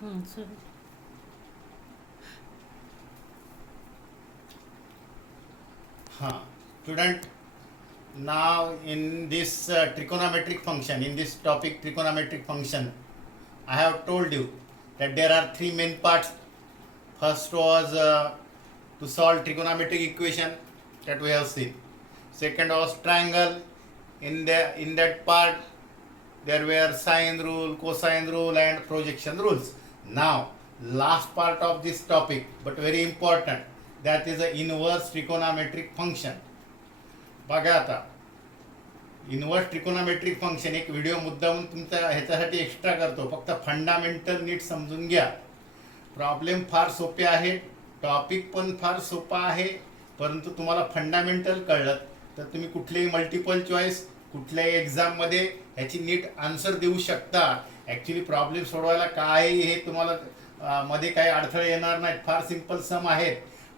So Student, now in this trigonometric function, in this topic trigonometric function, I have told you that there are three main parts. First was to solve trigonometric equation that we have seen. Second was triangle. In that part there were sine rule, cosine rule and projection rules. Now last part of this topic, but very important, that is the inverse trigonometric function. बघा आता inverse trigonometric function एक video मुद्दामून तुमच्या ह्याच्यासाठी extra करतो, फक्त fundamental नीट समजून घ्या. प्रॉब्लेम फार सोपे आहे, टॉपिक पण फार सोपा आहे, परंतु तुम्हाला फंडामेंटल कळलं तर तुम्ही कुठलेही मल्टिपल चॉईस कुठल्याही एक्झाममध्ये ह्याची नीट आन्सर देऊ शकता. ॲक्च्युली प्रॉब्लेम सोडवायला काय हे तुम्हाला मध्ये काही अडथळे येणार नाहीत, फार सिंपल सम आहेत.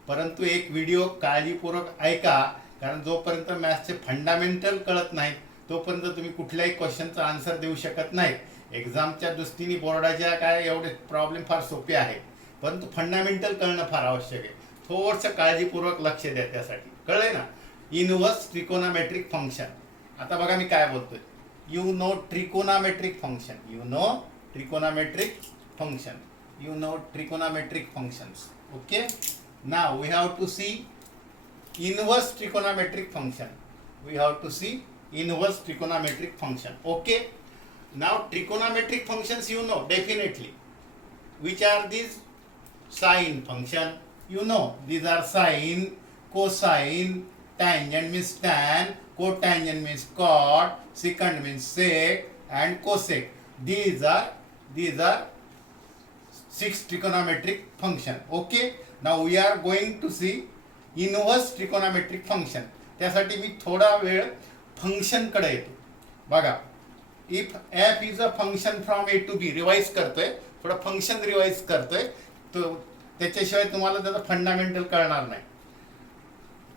परंतु एक व्हिडिओ काळजीपूर्वक ऐका, कारण जोपर्यंत मॅथ्सचे फंडामेंटल कळत नाहीत तोपर्यंत तुम्ही कुठल्याही क्वेश्चनचा आन्सर देऊ शकत नाही. एक्झामच्या दृष्टीने बोर्डाच्या काय एवढे प्रॉब्लेम फार सोपे आहेत, परंतु फंडामेंटल कळणं फार आवश्यक आहे. थोडंसं काळजीपूर्वक लक्ष द्या त्यासाठी. कळलंय ना? Inverse trigonometric function. आता बघा मी काय बोलतोय. You know trigonometric function, you know trigonometric function, you know trigonometric functions. Okay, now we have to see inverse trigonometric function. We have to see inverse trigonometric function. Okay, now trigonometric functions you know definitely. Which are these? Sine function, you know, these are sine, cosine, tangent means tan, cotangent means cot, secant means sec and cosec. These are 6 trigonometric function. Okay, now we are going to see inverse trigonometric function. त्यासाठी मी थोडा वेळ फंक्शनकडे येतो. बघा, if f is a function from A to B, revise करतोय, थोडं function revise करतोय, तो त्याच्याशिवाय तुम्हाला त्याचं फंडामेंटल कळणार नाही.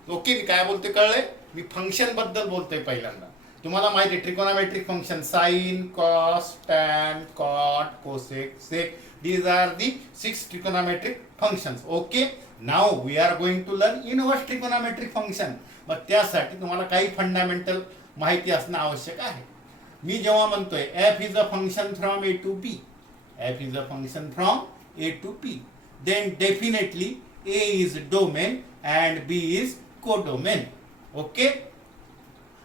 ओके, मी काय बोलतोय कळलंय? मी फंक्शन बद्दल बोलतोय पहिल्यांदा. तुम्हाला माहिती आहे trigonometric function sine, cos, tan, cot, cosec, sec, these are the 6 trigonometric functions. Okay, now we are going to learn inverse trigonometric function. मग त्यासाठी तुम्हाला काही फंडामेंटल माहिती असणं आवश्यक आहे. मी जेव्हा म्हणतोय f is a function from a to b, f is a function from a to b, then definitely a is domain and b is codomain. Okay,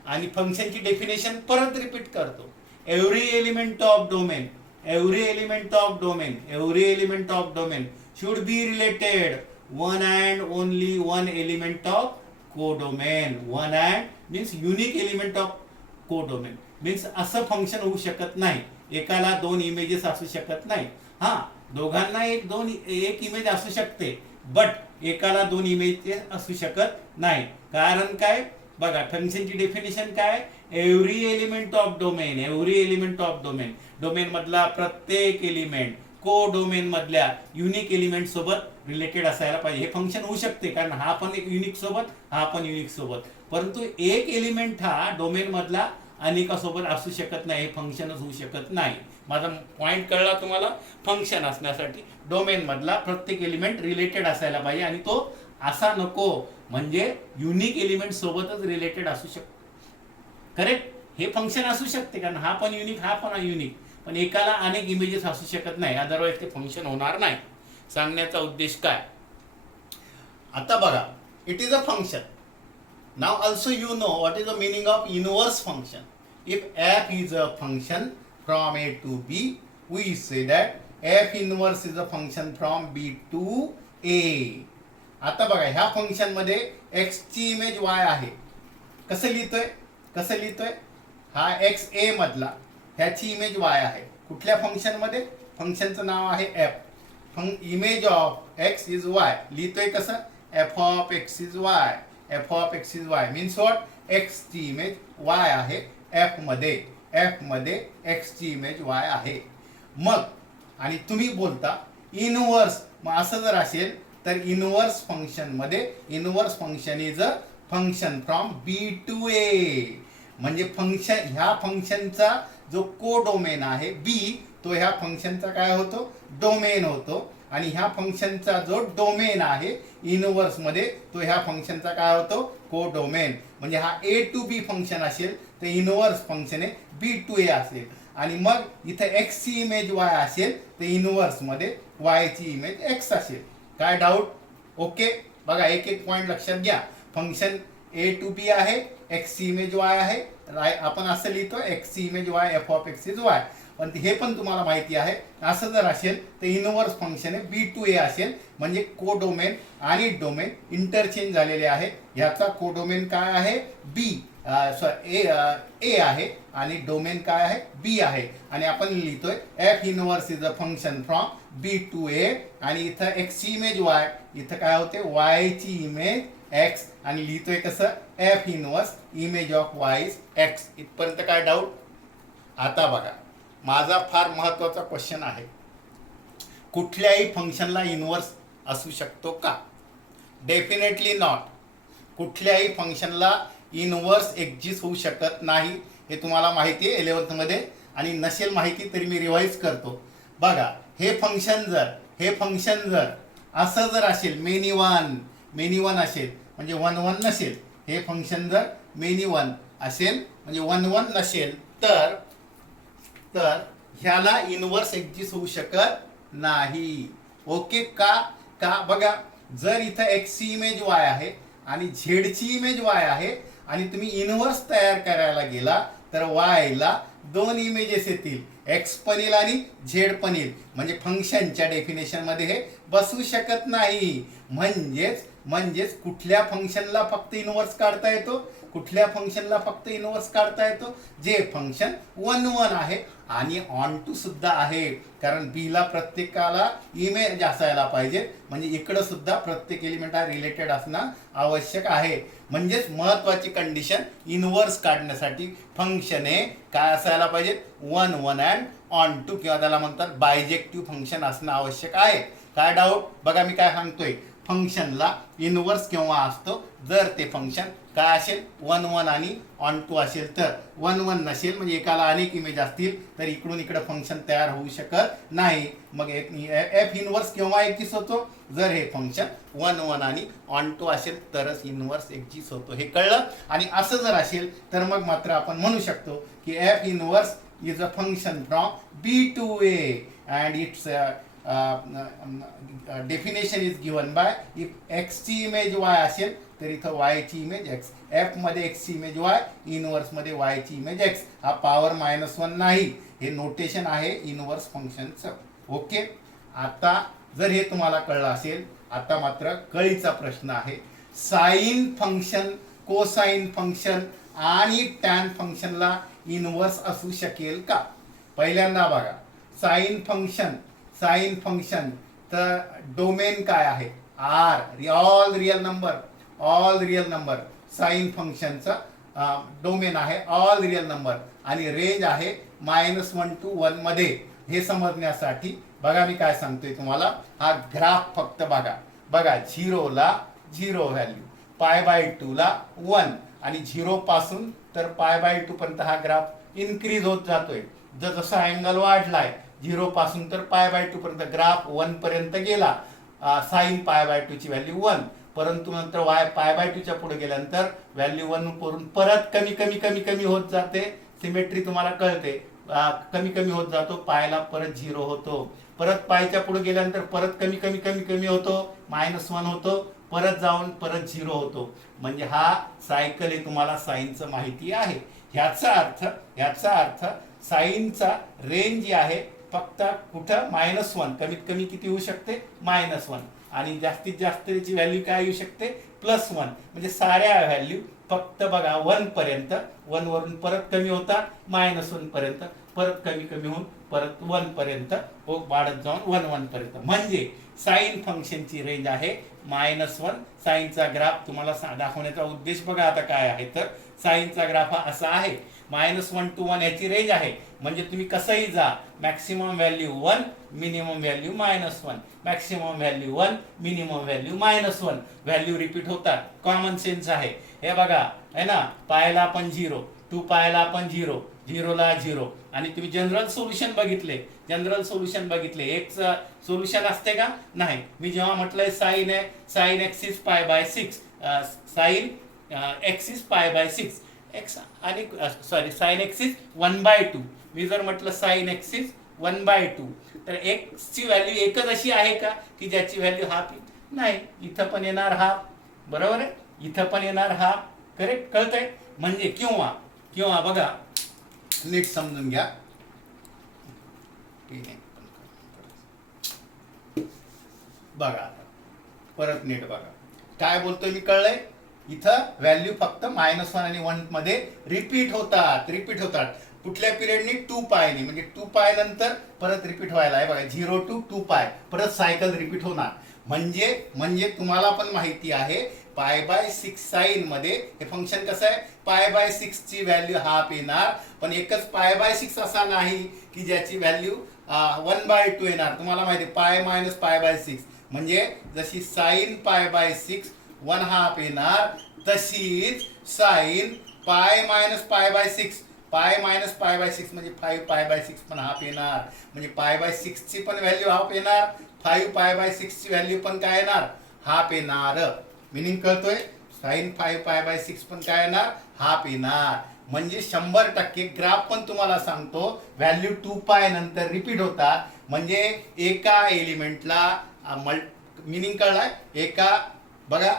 आणि फंक्शनची डेफिनेशन परत रिपीट करतो. Every element of domain, every element of domain should be related one and only one element of codomain. One and means unique element of codomain means असं function होऊ शकत नाही, एकाला दोन इमेजेस असू शकत नाही. हा, दोघांना एक इमेज असू शकते, बट एकाला दोन इमेजेस असू शकत नाही. कारण काय? बघा, फंक्शनची डेफिनेशन काय? Every element of domain, every element of domain, domain मधला प्रत्येक एलिमेंट को डोमेन मधल्या युनिक एलिमेंट सोबत रिलेटेड असायला पाहिजे. हे फंक्शन होऊ शकते, कारण हा पण एक युनिक सोबत, हा पण युनिक सोबत, परंतु एक एलिमेंट हा डोमेन मधला अनेकासोबत असू शकत नाही, हे फंक्शनच होऊ शकत नाही. माझा पॉइंट कळला तुम्हाला? फंक्शन असण्यासाठी डोमेन मधला प्रत्येक एलिमेंट रिलेटेड असायला पाहिजे, आणि तो असा नको म्हणजे युनिक एलिमेंट सोबतच रिलेटेड असू शकतो. करेक्ट? हे फंक्शन असू शकते, कारण हा पण युनिक, हा पण युनिक, पण एकाला अनेक इमेजेस असू शकत नाही, अदरवाईज ते फंक्शन होणार नाही. सांगण्याचा उद्देश काय? आता बघा, it is a function. Now also you know what is the meaning of inverse function. If f is a function from A to B, we say that f inverse is a function from B to A. आता बघा, ह्या function मध्ये X ची image Y आहे. कसं लिहितोय? हा x ए मधला, ह्याची इमेज वाय आहे. कुठल्या फंक्शन मध्ये? फंक्शनचं नाव आहे F. Image of x is why. लिहितोय कसं? F of x is why. F of x is why means what? X ची इमेज वाय आहे एफ मध्ये एक्स ची इमेज वाय आहे. मग आणि तुम्ही बोलता इनवर्स, मग असं जर असेल तर इनवर्स फंक्शन मध्ये inverse function is a function from B to A. म्हणजे फंक्शन, ह्या फंक्शनचा जो कोडोमेन आहे बी तो ह्या फंक्शनचा काय होतो डोमेन होतो आणि ह्या फंक्शनचा जो डोमेन आहे इनव्हर्स मध्ये तो ह्या फंक्शनचा काय होतो कोडोमेन म्हणजे हा ए टू बी फंक्शन असेल तर इनव्हर्स फंक्शन आहे बी टू ए असेल आणि मग इथे एक्स ची इमेज वाय असेल तर इनव्हर्स मध्ये वाय ची इमेज एक्स असेल काय डाऊट ओके बघा एक एक पॉइंट लक्षात घ्या फंक्शन ए टू बी आहे एक्स ची इमेज वाय आहे आपण असं लिहितो एक्स ची image Y F of x is why पण हे पण तुम्हाला माहिती आहे असं जर असेल तर इनव्हर्स फंक्शन आहे बी टू ए असेल म्हणजे कोडोमेन आणि डोमेन इंटरचेंज झालेले आहे ह्याचा कोडोमेन काय आहे बी ए आहे आणि डोमेन काय आहे बी आहे आणि आपण लिहितोय f inverse is a function from B to A आणि इथं एक्स ची इमेज वाय इथं काय होते वाय ची इमेज एक्स आणि लिहितोय कसं F inverse image of Y is x इथपर्यंत काय डाऊट आता बघा माझा फार महत्वाचा क्वेश्चन आहे कुठल्याही फंक्शनला इनव्हर्स असू शकतो का डेफिनेटली नॉट कुठल्याही फंक्शनला इनव्हर्स एक्झिस्ट होऊ शकत नाही हे तुम्हाला माहिती आहे 11th मध्ये आणि नसेल माहिती तरी मी रिवाइज करतो बघा हे फंक्शन जर असं जर असेल मेनी वन असेल म्हणजे 1 1 नसेल हे फंक्शन जर मेनी वन असेल म्हणजे 1 1 नसेल तर ह्याला इनव्हर्स एक्झिस्ट होऊ शकत नाही ओके का बघा जर इथं एक्स ची इमेज वाय आहे आणि झेड ची इमेज वाय आहे आणि तुम्ही इनव्हर्स तयार करायला गेला तर वाय ला दोन इमेजेस येतील एक्स पण येईल आणि झेड पण येईल म्हणजे फंक्शनच्या डेफिनेशन मध्ये हे बसू शकत नाही म्हणजेच कुठल्या फंक्शनला फक्त इनव्हर्स काढता येतो कुठल्या फंक्शनला फक्त इनव्हर्स काढता येतो जे फंक्शन 1 1 आहे आणि ऑन टू सुद्धा आहे कारण बी ला प्रत्येकाला इमेज असायला पाहिजे म्हणजे इकडं सुद्धा प्रत्येक एलिमेंट हा रिलेटेड असणं आवश्यक आहे म्हणजेच महत्वाची कंडिशन इनव्हर्स काढण्यासाठी फंक्शन हे काय असायला पाहिजे 1 1 अँड ऑन टू किंवा त्याला म्हणतात बायजेक्टिव्ह फंक्शन असणं आवश्यक आहे काय डाऊट बघा मी काय सांगतोय फंक्शनला इनव्हर्स केव्हा असतो जर ते फंक्शन काय असेल 1 1 आणि ऑन टू असेल तर 1 1 नसेल म्हणजे एकाला अनेक इमेज असतील तर इकडून इकडे फंक्शन तयार होऊ शकत नाही मग एफ इनव्हर्स केव्हा एक्झिस्ट होतो जर हे फंक्शन 1 1 आणि ऑन टू असेल तरच इनव्हर्स एक्झिस्ट होतो हे कळलं आणि असं जर असेल तर मग मात्र आपण म्हणू शकतो की F inverse is a function from B to A and it's definition is given by if X ची इमेज वाय असेल तर इथं वाय ची इमेज एक्स एफ मध्ये एक्स ची इमेज वाय इनव्हर्स मध्ये वाय ची इमेज एक्स हा पॉवर -1 नाही हे नोटेशन आहे इनव्हर्स फंक्शनचं ओके आता जर हे तुम्हाला कळलं असेल आता मात्र कळीचा प्रश्न आहे साइन फंक्शन कोसाइन फंक्शन आणि टॅन फंक्शनला इनव्हर्स असू शकेल का पहिल्यांदा बघा साइन फंक्शन तर डोमेन काय आहे R all real number sine फंक्शनचा डोमेन आहे ऑल रियल नंबर आणि रेंज आहे -1 to 1 मध्ये हे समजण्यासाठी बघा मी काय सांगतोय तुम्हाला हा ग्राफ फक्त बघा 0 ला 0 व्हॅल्यू π/2 ला 1 आणि 0 पासून तर π/2 पर्यंत हा ग्राफ इन्क्रीज होत जातोय जसा अँगल वाढलाय 0 पासून तर π/2 पर्यंत ग्राफ 1 पर्यंत गेला साइन π/2 ची व्हॅल्यू 1 परंतु नंतर वाय π/2 च्या पुढे गेल्यानंतर व्हॅल्यू 1 करून परत कमी होत जाते सिमेट्री तुम्हाला कळते कमी होत जातो पायला परत 0 होतो परत पायच्या पुढे गेल्यानंतर परत कमी होतो -1 होतो परत जाऊन परत 0 होतो म्हणजे हा सायकल हे तुम्हाला साइनचं माहिती आहे ह्याचा अर्थ साइनचा रेंज जी आहे फक्त कुठं -1 कमीत कमी किती होऊ शकते -1 आणि जास्तीत जास्त त्याची व्हॅल्यू काय येऊ शकते +1 म्हणजे साऱ्या व्हॅल्यू फक्त बघा 1 पर्यंत 1 वरून परत कमी होतात -1 पर्यंत परत कमी होऊन परत 1 पर्यंत वाढत जाऊन 1 1 पर्यंत म्हणजे साइन फंक्शनची रेंज आहे -1 साइनचा ग्राफ तुम्हाला दाखवण्याचा उद्देश बघा आता काय आहे तर साइनचा ग्राफ हा असा आहे -1 to 1 याची रेंज आहे म्हणजे तुम्ही कसंही जा maximum value 1 minimum value -1 maximum value 1 minimum value -1 value repeat होतात कॉमन सेन्स आहे हे बघा है ना पायला पण 0 2 पायला पण 0 झिरोला झिरो. आणि तुम्ही जनरल सोल्युशन बघितले एक सोल्युशन असते का? नाही. मी जेव्हा म्हटलंय sine x is pi bye 6, sine x is pi bye 6 x आणि सॉरी साइन एक्स इज 1/2. मी जर म्हटलं साइन एक्स इज 1/2 तर एक्सची व्हॅल्यू एकच अशी आहे का की ज्याची व्हॅल्यू हाफ? नाही. इथं पण येणार हाफ, बरोबर आहे, इथं पण येणार हाफ. करेक्ट? कळतंय? म्हणजे किंवा बघा नीट समजून घ्या. बघा परत नीट बघा काय बोलतोय मी, कळलंय? इथं व्हॅल्यू फक्त -1 आणि 1 मध्ये रिपीट होतात. कुठल्या पिरियडनी? 2π नी. म्हणजे 2π नंतर परत रिपीट व्हायला आहे बघा. 0 to 2π परत सायकल रिपीट होणार. म्हणजे तुम्हाला पण माहिती आहे π/6 साइन मध्ये हे फंक्शन कसं आहे? π/6 ची व्हॅल्यू हाफ येणार. पण एकच π/6 असा नाही की ज्याची व्हॅल्यू 1/2 येणार. तुम्हाला माहिती आहे π - π/6 म्हणजे जशी साइन π/6 1/2 येणार, तशीच साइन π - π/6 π - म्हणजे 5π/6 पण हाफ येणार. म्हणजे π/6 ची पण व्हॅल्यू हाफ येणार, 5π/6 ची व्हॅल्यू पण काय येणार? हाफ येणार. मिनिंग कळतोय? साइन 5π/6 पण काय येणार? हाफ येणार. म्हणजे 100% ग्राफ पण तुम्हाला सांगतो व्हॅल्यू 2π नंतर रिपीट होतात. म्हणजे एका एलिमेंटला मिनिंग कळलाय? एका बघा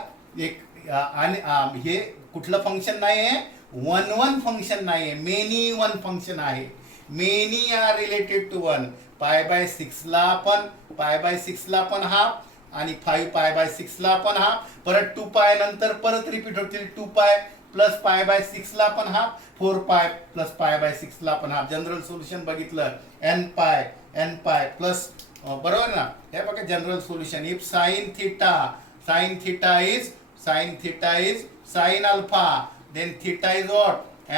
आणि हे कुठलं फंक्शन नाही आहे? 1 फंक्शन नाही आहे, मेनी वन फंक्शन आहे. Many are related to 1. π/6 ला पण हाफ आणि 5π/6 ला पण हाफ. परत 2π नंतर परत रिपीट होतील. 2π प्लस π/6 ला पण हाफ, 4π प्लस π/6 ला पण हाफ. जनरल सोल्युशन बघितलं nπ प्लस, बरोबर ना? हे बघा general solution. If sine theta is sine alpha, then theta is what?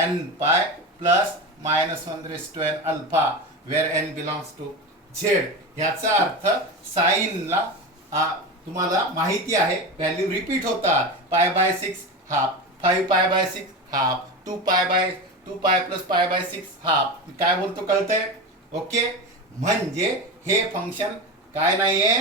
nπ plus -1/n alpha, where n belongs to z. ह्याचा अर्थ साइनला तुम्हाला माहिती आहे व्हॅल्यू रिपीट होतात. π/6 हाफ, 5π/6 हाफ, 2π प्लस π/6 हाफ. काय बोलतो कळतंय? ओके. म्हणजे हे फंक्शन काय नाहीये?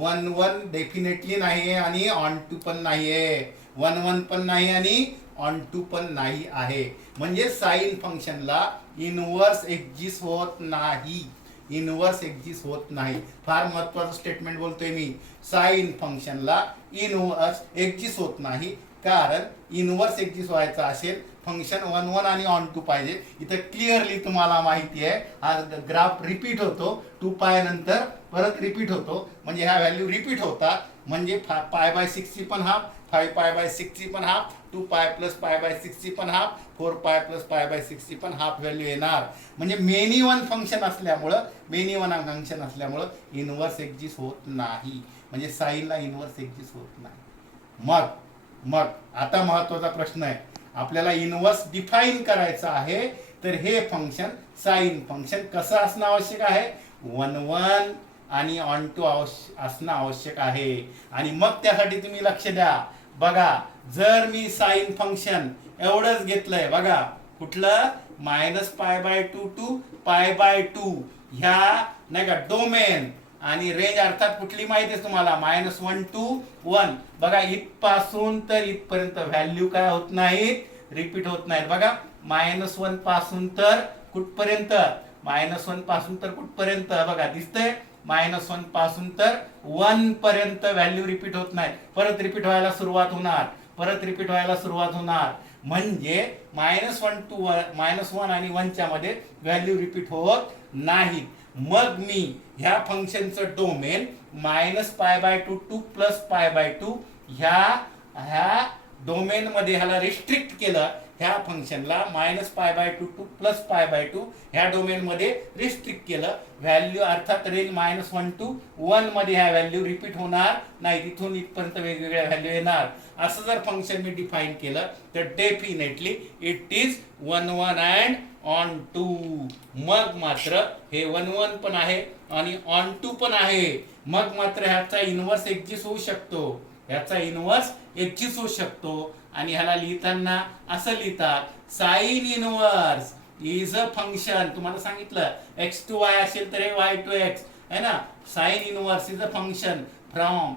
1 डेफिनेटली नाहीये आणि ऑन टू पण नाहीये. 1 पण नाही आणि ऑन टू पण नाही आहे. म्हणजे साइन फंक्शनला इनवर्स एक्झिस्ट होत नाही. फार महत्वाचं स्टेटमेंट बोलतोय मी. साइन फंक्शनला इनवर्स एक्झिस्ट होत नाही, कारण इनवर्स एक्झिस्ट व्हायचा असेल फंक्शन 1 आणि ऑन टू पाहिजे. इथं क्लिअरली तुम्हाला माहिती आहे हा ग्राफ रिपीट होतो. 2π नंतर परत रिपीट होतो. म्हणजे ह्या व्हॅल्यू रिपीट होतात. म्हणजे π/6 ची पण हाफ, 5π/6 ची पण हाफ, 2π प्लस π/6 ची पण हाफ, 4π प्लस π/6 ची पण हाफ व्हॅल्यू येणार. म्हणजे मेनी वन फंक्शन असल्यामुळं इनवर्स एक्झिस्ट होत नाही. म्हणजे साइनला इनवर्स एक्झिस्ट होत नाही. मग आता महत्वाचा प्रश्न आहे. आपल्याला इनवर्स डिफाइन करायचं आहे. तर हे फंक्शन साइन फंक्शन कसं असणं आवश्यक आहे? 1 आणि ऑन टू असणं आवश्यक आहे. आणि मग त्यासाठी तुम्ही लक्ष द्या. बघा जर मी साइन फंक्शन एवढंच घेतलंय, बघा कुठलं -π/2 टू π/2 ह्या नाही का डोमेन आणि रेंज अर्थात कुठली माहिती आहे तुम्हाला? -1 to 1. बघा इथपासून तर इथपर्यंत व्हॅल्यू काय होत नाहीत? रिपीट होत नाहीत. बघा -1 पासून तर कुठपर्यंत? बघा दिसतंय? -1 पासून तर 1 पर्यंत व्हॅल्यू रिपीट होत नाही. परत रिपीट व्हायला सुरुवात होणार. म्हणजे -1 आणि 1 च्या मध्ये व्हॅल्यू रिपीट होत नाही. मग मी ह्या फंक्शनचं डोमेन -π/2 टू +π/2 ह्या डोमेन मध्ये ह्याला रिस्ट्रिक्ट केलं. ह्या फंक्शनला -π/2 टू +π/2 ह्या डोमेन मध्ये रिस्ट्रिक्ट केलं. व्हॅल्यू अर्थात रेंज -1 to 1 मध्ये ह्या व्हॅल्यू रिपीट होणार नाही. तिथून इथपर्यंत वेगवेगळ्या व्हॅल्यू येणार. असं जर फंक्शन मी डिफाइन केलं तर definitely it is 1 and onto. मग मात्र हे 1 पण आहे आणि ऑन टू पण आहे. मग मात्र ह्याचा इनवर्स एक्झिस्ट होऊ शकतो. आणि ह्याला लिहिताना असं लिहितात sign inverse is a function. तुम्हाला सांगितलं x टू y असेल तर हे y टू x है ना. Sine inverse is a function from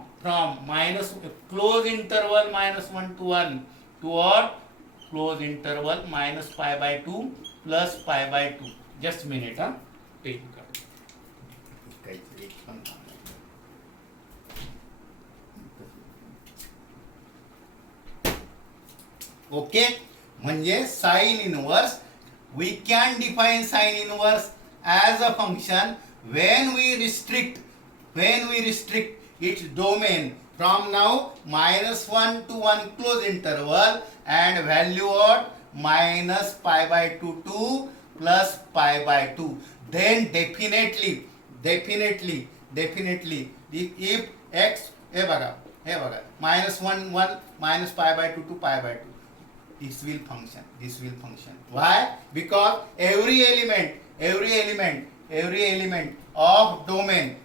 minus close interval -1 to 1 toward close interval -π/2 plus π/2. Just minute हा. ओके. म्हणजे sine inverse, we can define sine inverse as a function when we restrict its domain from now -1 to 1 close interval and value of -π/2 to plus π/2. Then definitely if x हे बघा -1 1 -π/2 to π/2, this will function. Why? Because every element of domain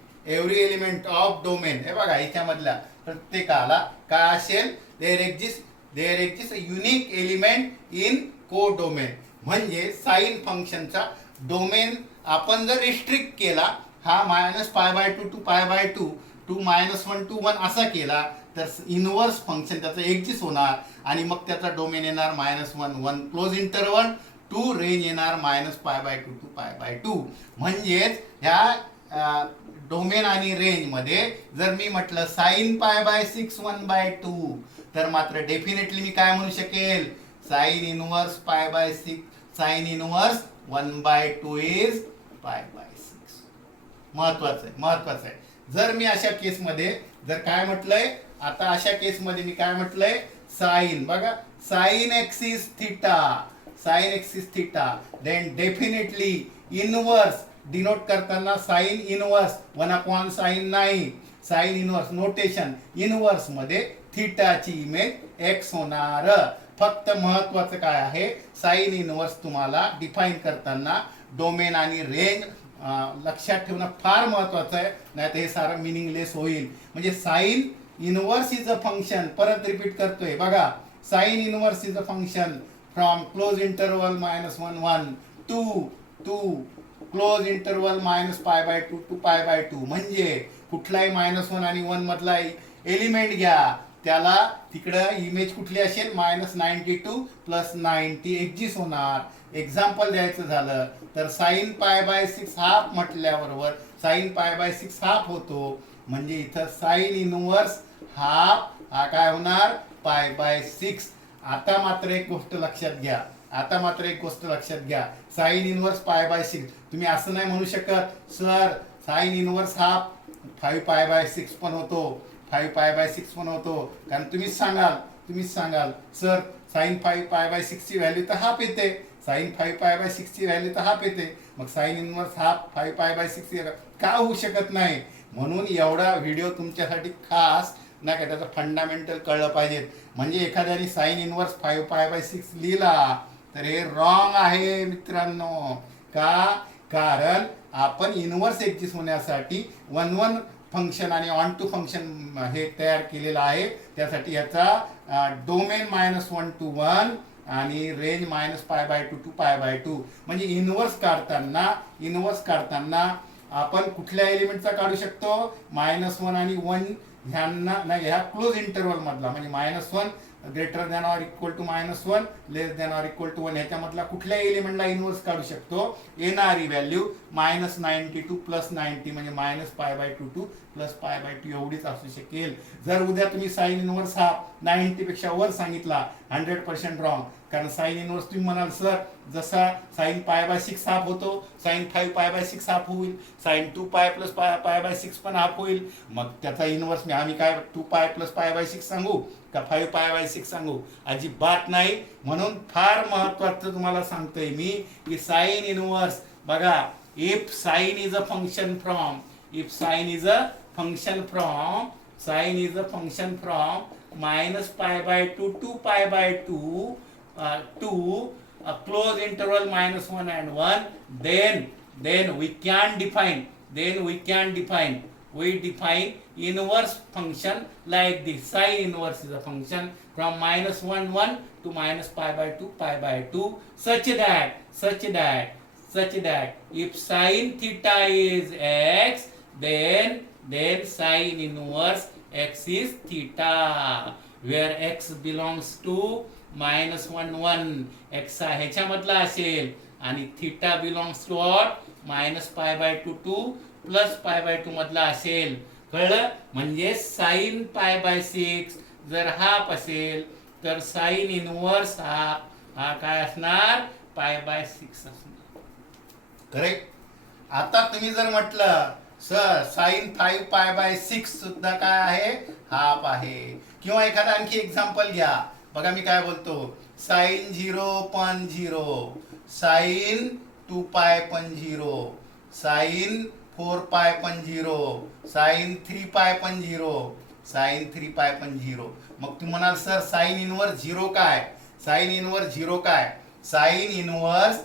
हे बघा याच्यामधल्या प्रत्येकाला काय असेल, there exist unique element in codomain. म्हणजे sine फंक्शनचा domain आपण जर रिस्ट्रिक्ट केला, हा -π/2 to π/2 टू -1 to 1 असा केला तर इनवर्स फंक्शन त्याचं एक्झिस्ट होणार आणि मग त्याचा डोमेन येणार -1 1 क्लोज इंटरवल टू रेंज येणार -π/2 to π/2. म्हणजेच ह्या डोमेन आणि रेंज मध्ये जर मी म्हटलं sin π/6 1/2 तर मात्र डेफिनेटली मी काय म्हणू शकेल, sine inverse π/6 sine inverse 1/2 is π/6. महत्वाचं आहे. जर मी अशा केसमध्ये जर काय म्हटलंय, आता अशा केसमध्ये मी काय म्हटलंय, साइन बघा sine axis theta then definitely inverse denote करताना साइन इनवर्स 1/sin नाही. साइन इनवर्स नोटेशन इनवर्स मध्ये थिटाची इमेज एक्स होणार. फक्त महत्वाचं काय आहे, साइन इनवर्स तुम्हाला डिफाइन करताना डोमेन आणि रेंज लक्षात ठेवणं फार महत्वाचं आहे, नाही तर हे सारं मिनिंगलेस होईल. म्हणजे sine inverse is a function, परत रिपीट करतोय बघा, sine inverse is a function from close interval -1 1 to close interval -π/2 to π/2. म्हणजे कुठलाही -1 आणि 1 मधला एलिमेंट घ्या, त्याला तिकडं इमेज कुठली असेल -92 + 90 एक्झिस्ट होणार. एक्झाम्पल द्यायचं झालं तर साइन π/6 हाफ म्हटल्याबरोबर साइन π/6 हाफ होतो. म्हणजे इथं साइन इनवर्स हाफ हा काय होणार π/6. आता मात्र एक गोष्ट लक्षात घ्या, साइन इनवर्स π/6 तुम्ही असं नाही म्हणू शकत सर साइन इनवर्स हाफ 5π/6 पण होतो, 5π/6 पण होतो. कारण तुम्हीच सांगाल सर साइन 5π/6 ची व्हॅल्यू तर हाफ येते, साइन 5π/6 ची व्हॅल्यू तर हाफ येते, मग साइन इनवर्स हाफ 5π/6 का होऊ शकत नाही. म्हणून एवढा व्हिडिओ तुमच्यासाठी खास नाही का, त्याचं फंडामेंटल कळलं पाहिजे. म्हणजे एखाद्याने साइन इनवर्स 5π/6 लिहिला तर हे रॉंग आहे मित्रांनो. कारण आपण इनवर्स एक्झिस्ट होण्यासाठी 1 1 फंक्शन आणि ऑन टू फंक्शन हे तयार केलेलं आहे. त्यासाठी याचा डोमेन -1 to 1 आणि रेंज -π/2 to π/2. म्हणजे इनवर्स काढताना आपण कुठल्या एलिमेंटचा काढू शकतो, -1 आणि 1 ह्यांना नाही, ह्या क्लोज इंटरवल मधला म्हणजे -1 greater than or equal to -1 less than or equal to 1 ह्याच्यामधला कुठल्या एलिमेंटला इनवर्स काढू शकतो. येणारी व्हॅल्यू -92 + 90 म्हणजे -π/2 to plus π/2 एवढीच असू शकेल. जर उद्या तुम्ही साइन इनवर्स हा 90 पेक्षा वर सांगितला 100% रॉंग. कारण साइन इनवर्स तुम्ही म्हणाल सर जसा साइन π/6 हाफ होतो, साइन 5π/6 हाफ होईल, साइन 2π + π/6 पण हाफ होईल. मग त्याचा इनवर्स आम्ही काय 2π + π/6 सांगू का 5π/6 सांगू? अजिबात नाही. म्हणून फार महत्वाचं तुम्हाला सांगतोय मी की साइन इनवर्स बघा, if sine is a function from -π/2 to π/2 to a close interval -1 and 1, then we can define we define inverse function like this. Sine inverse is a function from minus 1 1 to minus pi by 2 such that if sine theta is x, then sine inverse x is theta, where x belongs to minus 1 1, x ह्याच्यामधला असेल आणि theta belongs to what minus pi by 2 plus pi by 2 मधला असेल. कळलं? म्हणजे sign pi by 6 जर half असेल तर साइन इनवर्स हा काय असणार पाय बाय 6 असणार. करेक्ट. आता तुम्ही जर म्हटलं सर साइन 5 पाय बाय 6 सुद्धा काय आहे हाफ आहे, किंवा एखादा आणखी एक्झाम्पल घ्या. बघा मी काय बोलतो, साइन 0.0, साइन 2 पाय पण 0, साइन 4 पाय पण 0, साइन 3 पाय पण 0, साइन 3 पाय पण 0. मग तू म्हणाल सर साइन इनवर्स 0 काय, साइन इनवर्स 0 काय, साइन इनवर्स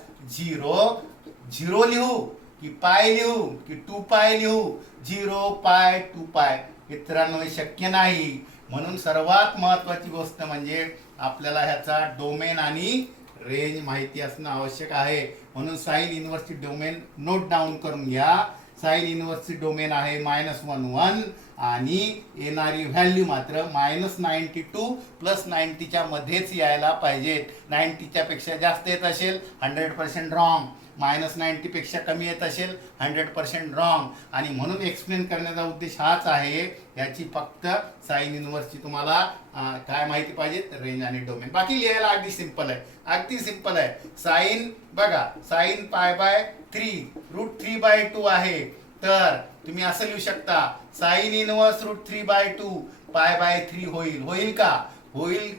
0 लिहू की पाय लिहू की 2 पाय लिहू, 0 पाय 2 पाय मित्रांनो हे शक्य नाही. म्हणून सर्वात महत्वाची गोष्ट म्हणजे आपल्याला ह्याचा डोमेन आणि रेंज माहिती असणं आवश्यक आहे. म्हणून साइन इनवर्सची डोमेन नोट डाऊन करून घ्या. साइन इनवर्सची डोमेन आहे -1 1 आणि येणारी व्हॅल्यू मात्र -92 प्लस 90च्या मध्येच यायला पाहिजे. 90च्या पेक्षा जास्त येत असेल 100% रॉंग, -90 पेक्षा कमी येत असेल 100% रॉंग. आणि म्हणून एक्सप्लेन करण्याचा उद्देश हाच आहे. याची फक्त साइन इनवर्सची तुम्हाला काय माहिती पाहिजे, रेंज आणि डोमेन. बाकी लिहायला अगदी सिंपल आहे, अगदी सिंपल आहे. साइन बघा, साइन पाय बाय 3 √3/2 आहे, तर तुम्ही असं लिहू शकता साइन इनवर्स √3/2 पाय बाय 3 होईल का, होईल.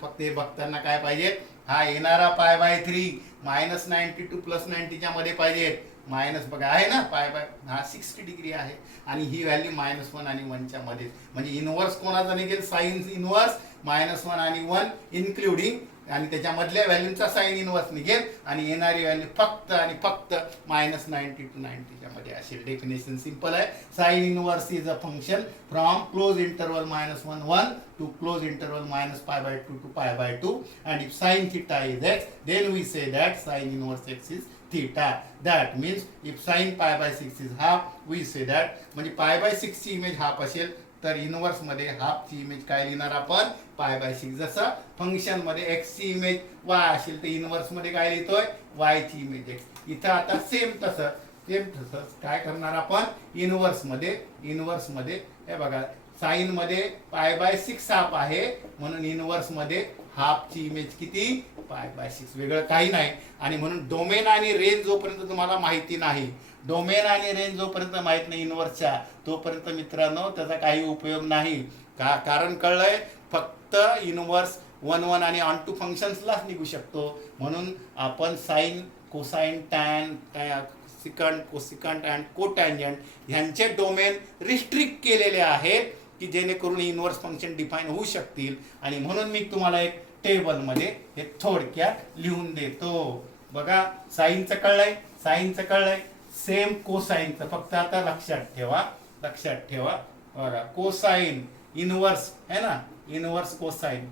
फक्त हे बघताना काय पाहिजे, हा येणारा पाय बाय 3 -92 प्लस 90च्या मध्ये पाहिजे. मायनस बघा आहे ना पाय बाय, हा 60 डिग्री आहे आणि ही व्हॅल्यू -1 आणि 1च्या मध्ये. म्हणजे इनवर्स कोणाचा निघेल, साइन इनवर्स -1 आणि 1 इन्क्लुडिंग आणि त्याच्यामधल्या व्हॅल्यूचा साइन इनवर्स निघेल आणि येणारी व्हॅल्यू फक्त आणि फक्त -90 to 90च्या मध्ये असेल. डेफिनेशन सिंपल आहे. Sign inverse is a function from close interval -1 1 to close interval -π/2 to π/2, and if sin theta is x, then we say that sin inverse x is theta. That means if sin π/6 is half, we say that म्हणजे π/6 ची image half असेल तर inverse मध्ये half ची image काय लिहिणार आपण π/6. जसं फंक्शन मध्ये x ची इमेज y असेल तर इनवर्स मध्ये काय लिहितोय y ची इमेज x. इथं आता सेम तसं काय करणार आपण, इनवर्स मध्ये हे बघा साइन मध्ये π/6 हाफ आहे म्हणून इनवर्स मध्ये हाफ ची इमेज किती π/6, वेगळं काही नाही. आणि म्हणून डोमेन आणि रेंज जोपर्यंत तुम्हाला माहिती नाही, डोमेन आणि रेंज जोपर्यंत माहित नाही इनवर्सच्या, तोपर्यंत मित्रांनो त्याचा काही उपयोग नाही. कारण कळलंय, फक्त इनवर्स 1 1 आणि ऑन टू फंक्शन्सलाच निघू शकतो. म्हणून आपण sign, cosine, tan, सिकंट, कोसिकंट and cotangent ह्यांचे डोमेन रिस्ट्रिक्ट केलेले आहेत की जेणेकरून इनवर्स फंक्शन डिफाईन होऊ शकतील. आणि म्हणून मी तुम्हाला एक टेबलमध्ये हे थोडक्यात लिहून देतो. बघा साइनचं कळलंय, सेम कोसाइनचं, फक्त आता लक्षात ठेवा. बघा कोसाइन इनवर्स है ना, inverse cosine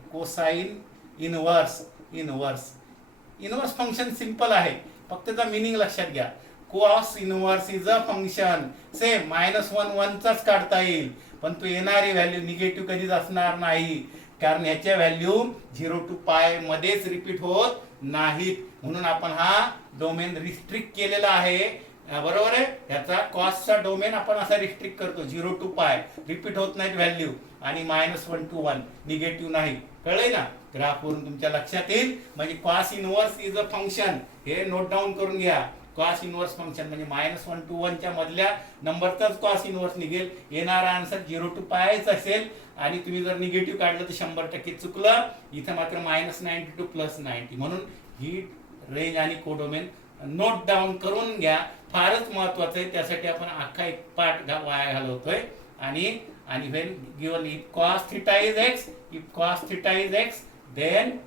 inverse function simple आहे, फक्त त्याचा मिनिंग लक्षात घ्या. Cos inverse is a function, same -1 1 चाच काढता येईल, पण तो येणारी व्हॅल्यू निगेटिव्ह कधीच असणार नाही, कारण ह्याच्या व्हॅल्यू 0 to π मध्येच रिपीट होत नाहीत. म्हणून आपण हा डोमेन रिस्ट्रिक्ट केलेला आहे, बरोबर आहे. ह्याचा कॉसचा डोमेन आपण असा रिस्ट्रिक्ट करतो, 0 to π रिपीट होत नाहीत व्हॅल्यू, आणि -1 to 1 निगेटिव्ह नाही. कळलंय ना, ग्राफ वरून तुमच्या लक्षात येईल. म्हणजे cos inverse is a function, हे नोट डाऊन करून घ्या. कॉस इनवर्स फंक्शन म्हणजे -1 to 1 च्या मधल्या नंबरचाच कॉस इनवर्स निघेल. येणारा आन्सर 0 to π असेल, आणि तुम्ही जर निगेटिव्ह काढलं तर 100% चुकलं. इथं मात्र -92 to +90. म्हणून ही रेंज आणि कोडोमेन नोट डाऊन करून घ्या, फारच महत्वाचं आहे. त्यासाठी आपण अख्खा एक पार्ट वाया घालवतोय. आणि when given if cos theta is x, then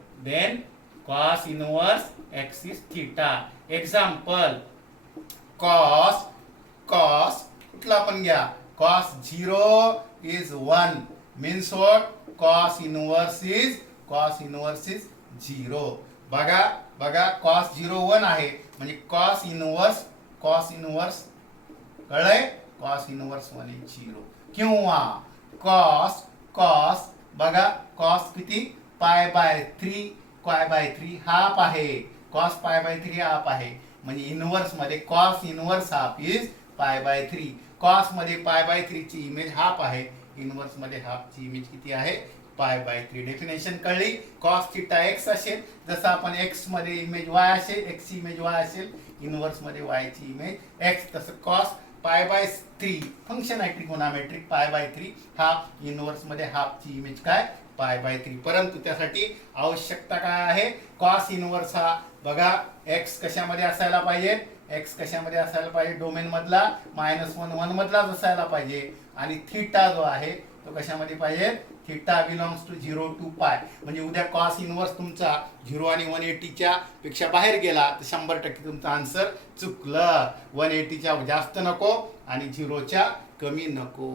cos inverse x is theta. Example, cos कुठला आपण घ्या, cos 0 is 1 means what? cos inverse is 0. बघा बघा cos 0 1 आहे म्हणजे cos इनवर्स कळलंय? cos इनवर्स 1 is 0 किंवा cos बघा cos किती पाय बाय 3 हाफ आहे. cos पाय बाय 3 हाफ आहे म्हणजे इनवर्स मध्ये cos inverse half is pi by 3. cos मध्ये पाय बाय 3 ची इमेज हाफ आहे. इनवर्स मध्ये हाफ ची इमेज किती आहे? Pi by 3. डेफिनेशन कळली. cos थिटा x असेल जसं आपण x मध्ये इमेज y असेल, x ची इमेज y असेल, इनवर्स मध्ये y ची इमेज x, तसं cos पाय बाय 3 फंक्शन आहे ट्रिगोनॉमेट्रिक. पाय बाय 3 हा इनवर्स मध्ये हाफ ची इमेज काय? पाय बाय 3. परंतु त्यासाठी आवश्यकता काय आहे? cos इनवर्स हा बघा x कशामध्ये असायला पाहिजे? x कशामध्ये असायला पाहिजे? डोमेन मधला -1 1 मधलाच असायला पाहिजे. आणि थिटा जो आहे तो कशामध्ये पाहिजे? थिटा बिलॉंग्स टू 0 to पाय. म्हणजे उद्या cos इनवर्स तुमचा 0 आणि 180 च्या पेक्षा बाहेर गेला तर 100% तुमचा आन्सर चुकलं. 180 च्या जास्त नको आणि 0 च्या कमी नको.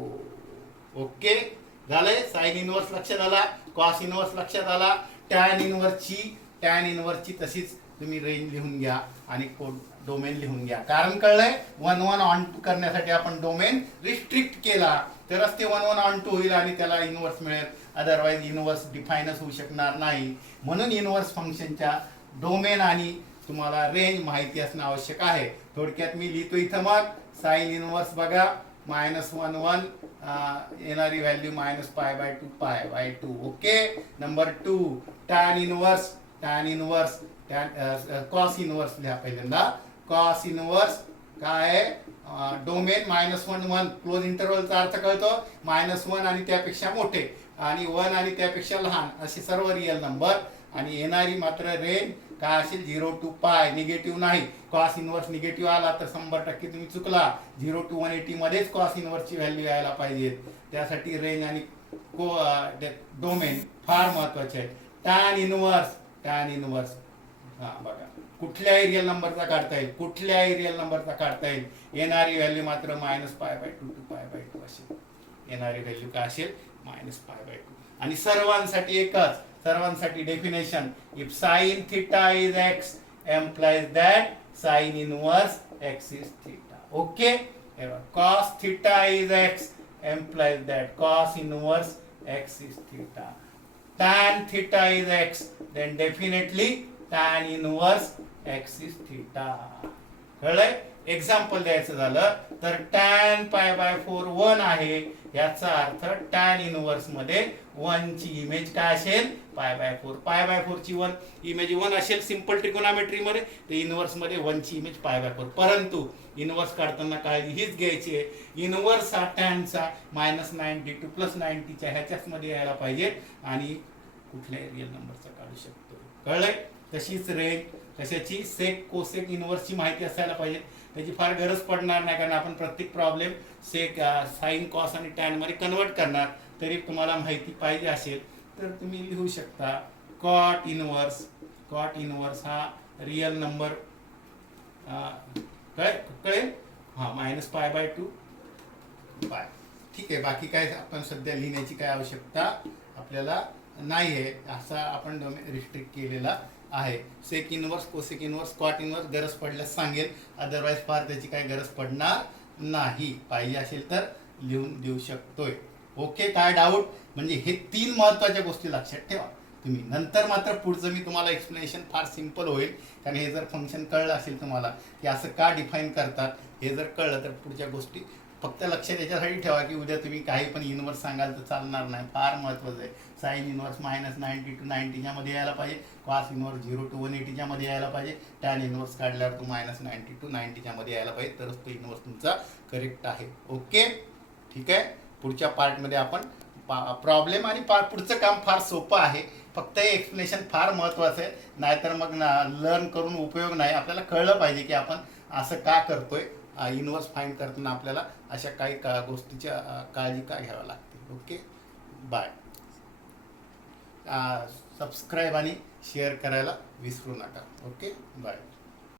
ओके झालंय. साइन इनवर्स लक्षात आला, cos इनवर्स लक्षात आला. टॅन इनवर्सची तशीच तुम्ही रेंज लिहून घ्या आणि डोमेन लिहून घ्या. कारण कळलंय 1 1 ऑन टू करण्यासाठी आपण डोमेन रिस्ट्रिक्ट केला तरच ते 1 1 ऑन टू होईल आणि त्याला इनवर्स मिळेल. अदरवाईज इनवर्स डिफाईनच होऊ शकणार नाही. म्हणून इनवर्स फंक्शनच्या डोमेन आणि तुम्हाला रेंज माहिती असणं आवश्यक आहे. थोडक्यात मी लिहितो इथं मग साइन इनवर्स बघा -1 1 येणारी value -π/2 okay. Number 2 tan inverse cos inverse लिहा पहिल्यांदा. cos इनवर्स काय डोमेन -1 1 क्लोज इंटरवलचा अर्थ कळतो. -1 आणि त्यापेक्षा मोठे आणि 1 आणि त्यापेक्षा लहान असे सर्व रिअल नंबर आणि येणारी मात्र रेंज काय असेल? 0 to पाय. निगेटिव्ह नाही. cos इनवर्स निगेटिव्ह आला तर 100% तुम्ही चुकला. 0 to 180 मध्येच cos इनवर्सची व्हॅल्यू यायला पाहिजे. त्यासाठी रेंज आणि डोमेन फार महत्वाचे आहे. टॅन इनवर्स हा बघा कुठल्याही रिअल नंबरचा काढता येईल. येणारी व्हॅल्यू मात्र -π/2 to π/2 असेल. येणारी व्हॅल्यू काय असेल? -π/2. आणि सर्वांसाठी definition if sine theta is x implies that sine inverse x is theta. Okay. cos theta is x implies that cos inverse x is theta. Tan theta is x, then definitely tan inverse x is theta. कळलंय? Example द्यायचं झालं तर tan π/4 1 आहे. याचा अर्थ tan inverse मध्ये 1 ची image काय असेल? π/4. π/4 ची 1 इमेज 1 असेल सिंपल ट्रिगोनॉमेट्री मध्ये, तर इनवर्स मध्ये 1 ची इमेज π/4. परंतु इनवर्स काढताना काळजी हीच घ्यायची आहे, इनवर्स हा टॅनचा -90 to +90 च्या ह्याच्याच मध्ये यायला पाहिजे आणि कुठल्याही रिअल नंबरचा काढू शकतो. कळलंय? तशीच रेंज कशाची? सेक कोसेक इनवर्सची माहिती असायला पाहिजे. त्याची फार गरज पडणार नाही कारण आपण प्रत्येक प्रॉब्लेम सेक साइन कॉस आणि टॅन मध्ये कन्वर्ट करणार. तरी तुम्हाला माहिती पाहिजे असेल तर तुम्ही लिहू शकता कॉट इनवर्स हा रिअल नंबर कळेल हा -π/2 पाय. ठीक आहे. बाकी काय आपण सध्या लिहिण्याची काय आवश्यकता आपल्याला नाही आहे. असा आपण रिस्ट्रिक्ट केलेला आहे. Sec inverse cosec inverse cot inverse गरज पडल्यास सांगेल, अदरवाईज फार त्याची काही गरज पडणार नाही. पाहिजे असेल तर लिहून देऊ शकतोय. ओके. काय डाऊट? म्हणजे हे 3 महत्त्वाच्या गोष्टी लक्षात ठेवा तुम्ही. नंतर मात्र पुढचं मी तुम्हाला एक्सप्लेनेशन फार सिंपल होईल कारण हे जर फंक्शन कळलं असेल तुम्हाला की असं का डिफाईन करतात, हे जर कळलं तर पुढच्या गोष्टी फक्त लक्षात याच्यासाठी ठेवा की उद्या तुम्ही काही पण इनवर्स सांगाल तर चालणार नाही. फार महत्त्वाचं आहे. साइन इनवर्स -90 to 90 च्या मध्ये यायला पाहिजे. कॉस इनवर्स 0 to 180 च्या मध्ये यायला पाहिजे. टॅन इनवर्स काढल्यावर तो -90 to 90 च्या मध्ये यायला पाहिजे, तरच तो इनवर्स तुमचा करेक्ट आहे. ओके. ठीक आहे. पुढच्या पार्टमध्ये आपण प्रॉब्लेम आणि पुढचं काम फार सोपं आहे. फक्त हे एक्सप्लेनेशन फार महत्त्वाचं आहे, नाहीतर मग लर्न करून उपयोग नाही. आपल्याला कळलं पाहिजे की आपण असं का करतोय. इनवर्स फाइंड करताना आपल्याला अशा काही गोष्टीच्या काळजी का घ्यावी लागते. ओके. बाय. सबस्क्राईब आणि शेअर करायला विसरू नका. ओके. बाय.